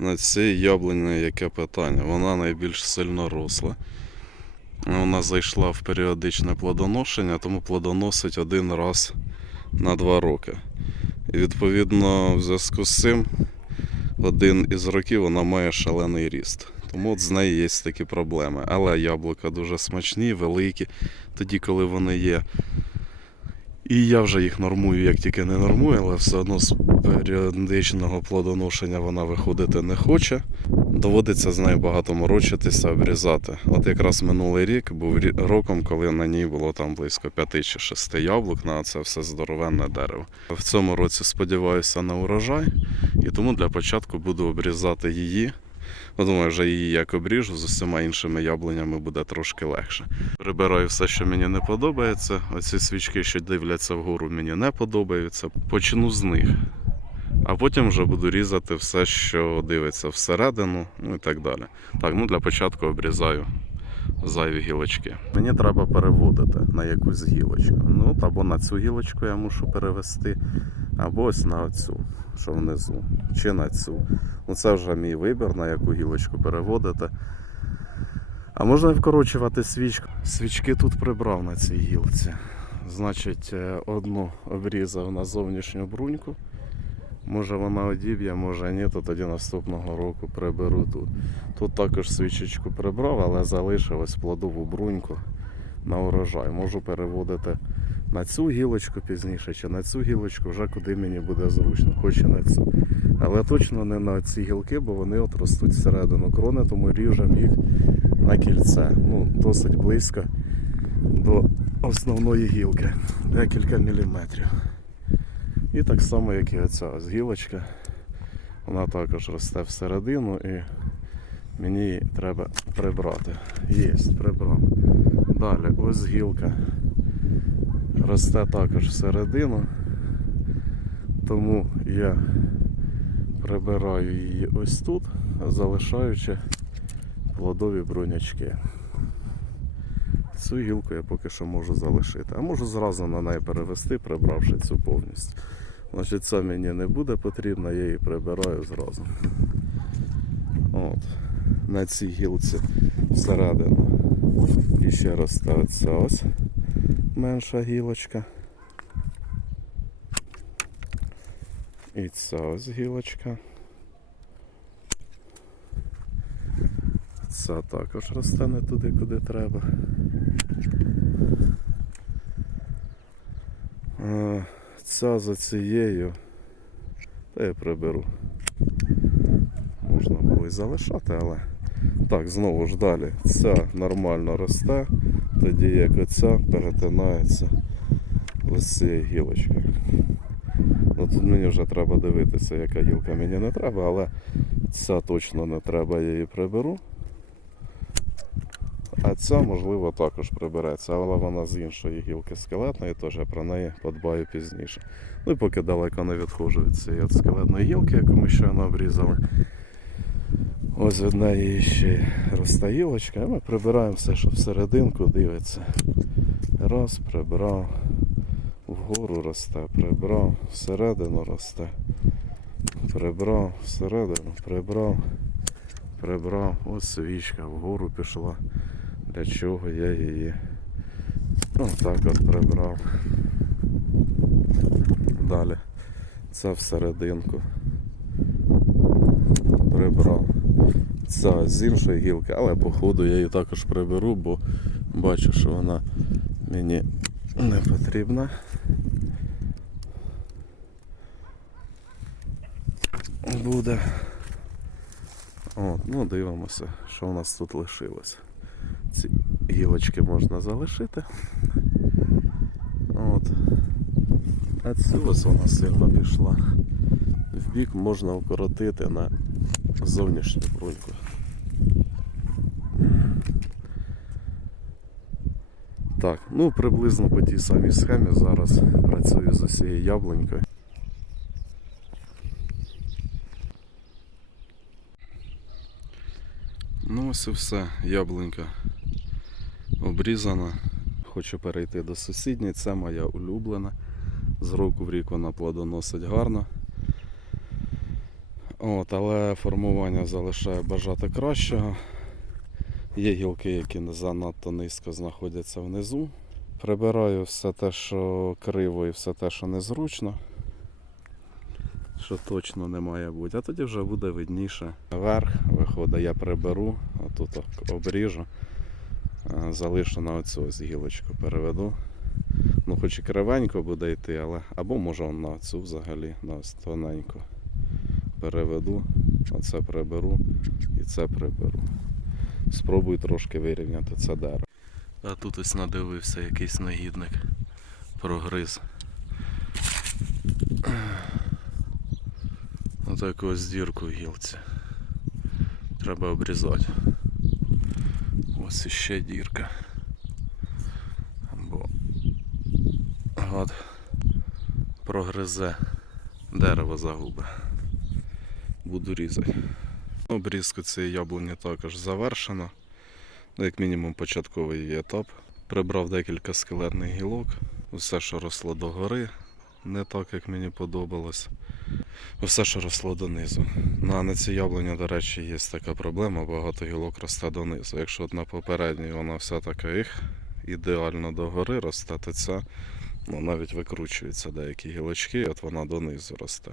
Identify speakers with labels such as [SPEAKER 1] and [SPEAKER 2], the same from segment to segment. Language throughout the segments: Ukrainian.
[SPEAKER 1] на цій яблуні яке питання? Вона найбільш сильно росла. Вона зайшла в періодичне плодоношення, тому плодоносить один раз на два роки. І відповідно, в зв'язку з цим один із років вона має шалений ріст. Тому от з нею є такі проблеми. Але яблука дуже смачні, великі, тоді, коли вони є. І я вже їх нормую, як тільки не нормую, але все одно з періодичного плодоношення вона виходити не хоче. Доводиться з нею багато морочитися, обрізати. От якраз минулий рік був роком, коли на ній було там близько 5 чи 6 яблук на це все здоровенне дерево. В цьому році сподіваюся на урожай, і тому для початку буду обрізати її. Ну, думаю, вже її як обріжу з усіма іншими яблунями буде трошки легше. Прибираю все, що мені не подобається. Оці свічки, що дивляться вгору, мені не подобаються. Почну з них. А потім вже буду різати все, що дивиться всередину, ну і так далі. Так, ну для початку обрізаю зайві гілочки. Мені треба переводити на якусь гілочку. Ну, або на цю гілочку я мушу перевести, або ось на оцю, що внизу, чи на цю. Ну, це вже мій вибір, на яку гілочку переводити. А можна вкорочувати свічку. Свічки тут прибрав на цій гілці. Значить, е, одну обрізав на зовнішню бруньку. Може вона одіб'є, може ні, то тоді наступного року приберу тут. Тут також свічечку прибрав, але залишив ось плодову бруньку на урожай. Можу переводити на цю гілочку пізніше, чи на цю гілочку, вже куди мені буде зручно, хоч і на цю. Але точно не на ці гілки, бо вони от ростуть всередину крони, тому ріжемо їх на кільце. Ну, досить близько до основної гілки. Декілька міліметрів. І так само, як і оця ось гілочка. Вона також росте всередину і мені її треба прибрати. Є, прибрав. Далі, ось гілка. Росте також всередину. Тому я прибираю її ось тут, залишаючи плодові брунячки. Цю гілку я поки що можу залишити. А можу зразу на неї перевести, прибравши цю повністю. Значить, це мені не буде потрібно, я її прибираю зразу. От. На цій гілці всередину. І ще росте оця ось менша гілочка. І ця ось гілочка. Ця також росте не туди, куди треба. Ця за цією. Та я приберу. Можна було і залишати, але. Так, знову ж далі. Ця нормально росте, тоді як оця перетинається ось цією гілочкою. Ну, тут мені вже треба дивитися, яка гілка мені не треба, але ця точно не треба, я її приберу. А ця, можливо, також прибереться, але вона з іншої гілки скелетної, тож я про неї подбаю пізніше. Ну і поки далеко не відходжу від цієї скелетної гілки, яку ми щойно обрізали. Ось від неї ще росте гілочка, і ми прибираємо все, що всерединку дивиться. Раз, прибрав, вгору росте, прибрав, всередину росте, прибрав, всередину, прибрав, прибрав, ось свічка вгору пішла. Для чого я її ну, так от прибрав. Далі. Це всерединку. Прибрав. Це з іншої гілки, але по ходу я її також приберу, бо бачу, що вона мені не потрібна. Буде. От, ну дивимося, що у нас тут лишилось. Ці гілочки можна залишити. От. А цю ось вона сильно пішла. В бік можна укоротити на зовнішню бруньку. Так, ну приблизно по тій самій схемі зараз працюю з усією яблунькою. Ну ось все, яблунька обрізана. Хочу перейти до сусідньої, це моя улюблена. З року в рік вона плодоносить гарно. От, але формування залишає бажати кращого. Є гілки, які занадто низько знаходяться внизу. Прибираю все те, що криво і все те, що незручно. Що точно не має бути. А тоді вже буде видніше. Вверх виходить, я приберу, отут обріжу. Е, Залишу на оцю ось гілочку переведу. Ну, хоч і кривенько буде йти, але або може на цю взагалі, на ось тоненько. Переведу, оце приберу і це приберу. Спробую трошки вирівняти це дерево. А тут ось надивився якийсь негідник. Прогриз. Отаку ось дірку в гілці. Треба обрізати. Ось іще дірка. Бо гад прогризе дерево загубе. Буду різати. Обрізка цієї яблуні також завершена. Ну, як мінімум початковий етап. Прибрав декілька скелетних гілок. Все, що росло догори, не так, як мені подобалось. Все, що росло донизу. Ну, а на цій яблуні, до речі, є така проблема, багато гілок росте донизу. Якщо от на попередній вона вся така їх ідеально догори росте, то ця ну, навіть викручуються деякі гілочки, от вона донизу росте.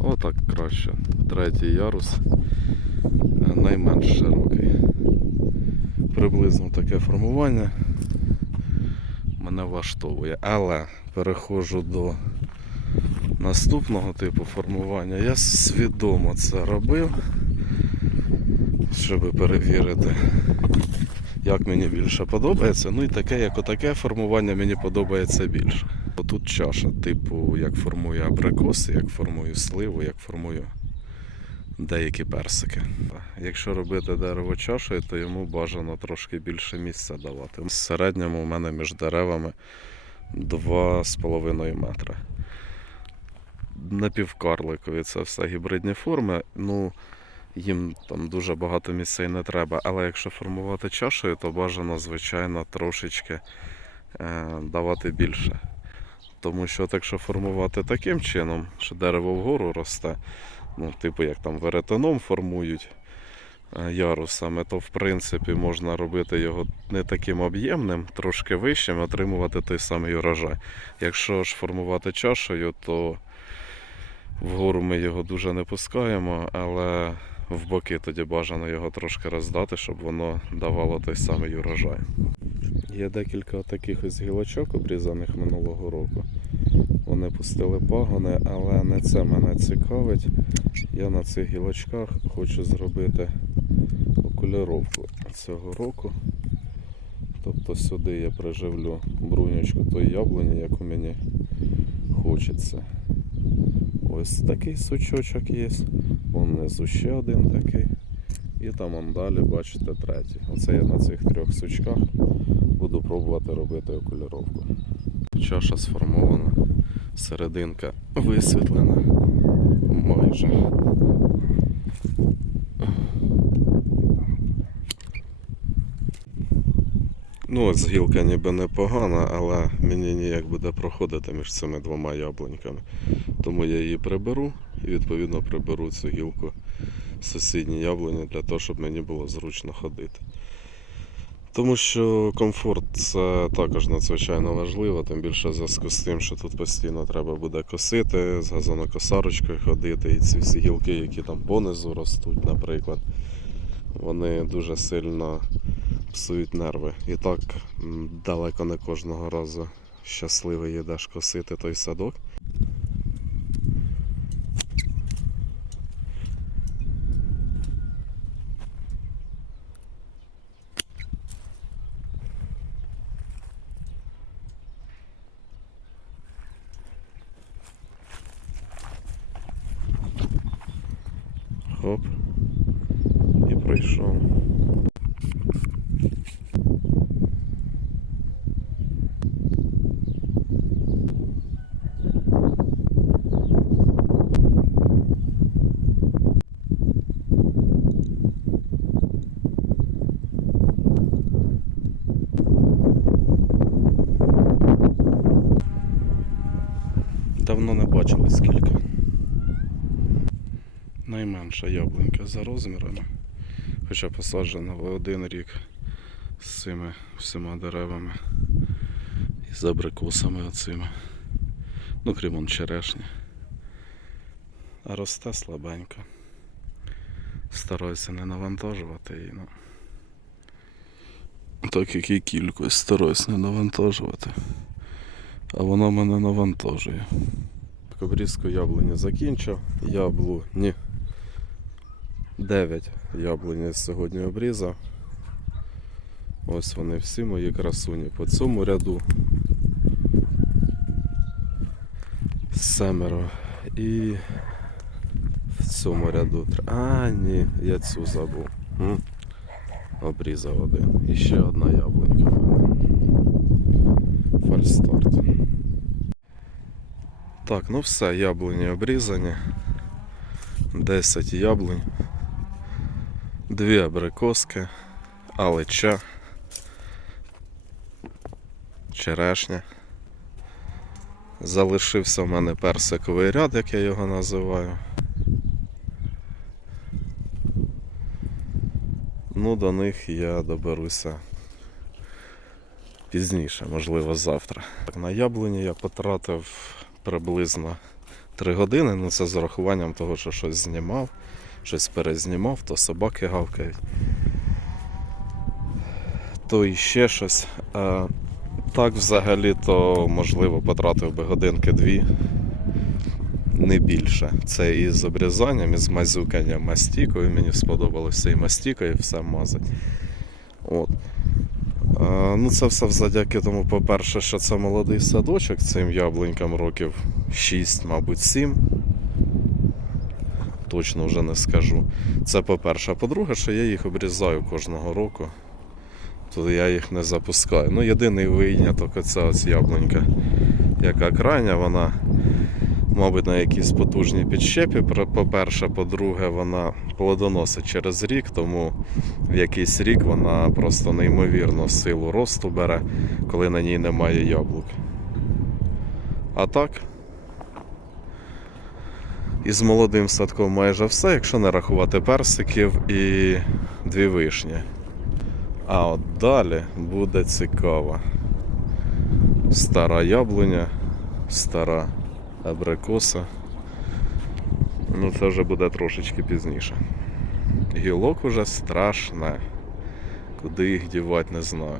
[SPEAKER 1] Отак краще. Третій ярус е, найменш широкий. Приблизно таке формування мене влаштовує. Але переходжу до наступного типу формування. Я свідомо це робив, щоб перевірити, як мені більше подобається. Ну і таке, як отаке формування мені подобається більше. Тут чаша, типу, як формую абрикоси, як формую сливу, як формую деякі персики. Якщо робити дерево чашею, то йому бажано трошки більше місця давати. В середньому у мене між деревами 2,5 метри. Напівкарликові це все гібридні форми. Ну, їм там дуже багато місцей не треба. Але якщо формувати чашею, то бажано, звичайно, трошечки е, давати більше. Тому що якщо формувати таким чином, що дерево вгору росте, ну, типу як там веретеном формують е, ярусами, то в принципі можна робити його не таким об'ємним, трошки вищим, отримувати той самий урожай. Якщо ж формувати чашею, то вгору ми його дуже не пускаємо, але в боки тоді бажано його трошки роздати, щоб воно давало той самий урожай. Є декілька таких ось гілочок, обрізаних минулого року. Вони пустили пагони, але не це мене цікавить. Я на цих гілочках хочу зробити окуліровку цього року. Тобто сюди я приживлю брунючку тої яблуні, яку мені хочеться. Ось такий сучочок є. Внизу ще один такий. І там далі, бачите, третій. Оце я на цих трьох сучках буду пробувати робити окуліровку. Чаша сформована, серединка висвітлена майже. Ну, ось гілка ніби непогана, але мені ніяк буде проходити між цими двома яблуньками. Тому я її приберу і відповідно приберу цю гілку сусідні яблуні для того, щоб мені було зручно ходити. Тому що комфорт це також надзвичайно важливо, тим більше в зв'язку з тим, що тут постійно треба буде косити, з газонокосарочкою ходити, і ці всі гілки, які там понизу ростуть, наприклад, вони дуже сильно псують нерви. І так далеко не кожного разу щасливий їдеш косити той садок. прийшов. Давно не бачили скільки. Найменша яблунька за розмірами. Хоча посаджена в один рік з цими всіма деревами і з абрикосами оцими. Ну, крім он черешні. А росте слабенько. Стараюся не навантажувати її, ну. Так як і кількість стараюсь не навантажувати. А воно мене навантажує. Обрізку яблуні закінчив. Яблу. Ні. 9 яблуні сьогодні обрізав. Ось вони всі мої красуні по цьому ряду. Семеро. І в цьому ряду. А, ні, я цю забув. М. Обрізав один. І ще одна яблунька. Фальстарт. Так, ну все, яблуні обрізані. 10 яблунь. Дві абрикоски, алеча, черешня. Залишився в мене персиковий ряд, як я його називаю. Ну, до них я доберуся пізніше, можливо, завтра. На яблуні я потратив приблизно 3 години, ну це з урахуванням того, що щось знімав, щось перезнімав, то собаки гавкають, то іще щось. Так, взагалі, то можливо потратив би годинки-дві, не більше. Це і з обрізанням, і з мазюканням мастікою. Мені сподобалося і мастікою все мазати. От. Ну, це все завдяки тому, по-перше, що це молодий садочок цим яблунькам років 6, мабуть, 7. Точно вже не скажу. Це по-перше. А по-друге, що я їх обрізаю кожного року. То я їх не запускаю. Ну, єдиний виняток оця ось яблунька, яка крайня, вона, мабуть, на якійсь потужній підщепі. По-перше, по-друге, вона плодоносить через рік, тому в якийсь рік вона просто неймовірно силу росту бере, коли на ній немає яблук. А так. Із молодим садком майже все, якщо не рахувати персиків і дві вишні. А от далі буде цікаво. Стара яблуня, стара абрикоса. Ну це вже буде трошечки пізніше. Гілок уже страшне. Куди їх дівати, не знаю.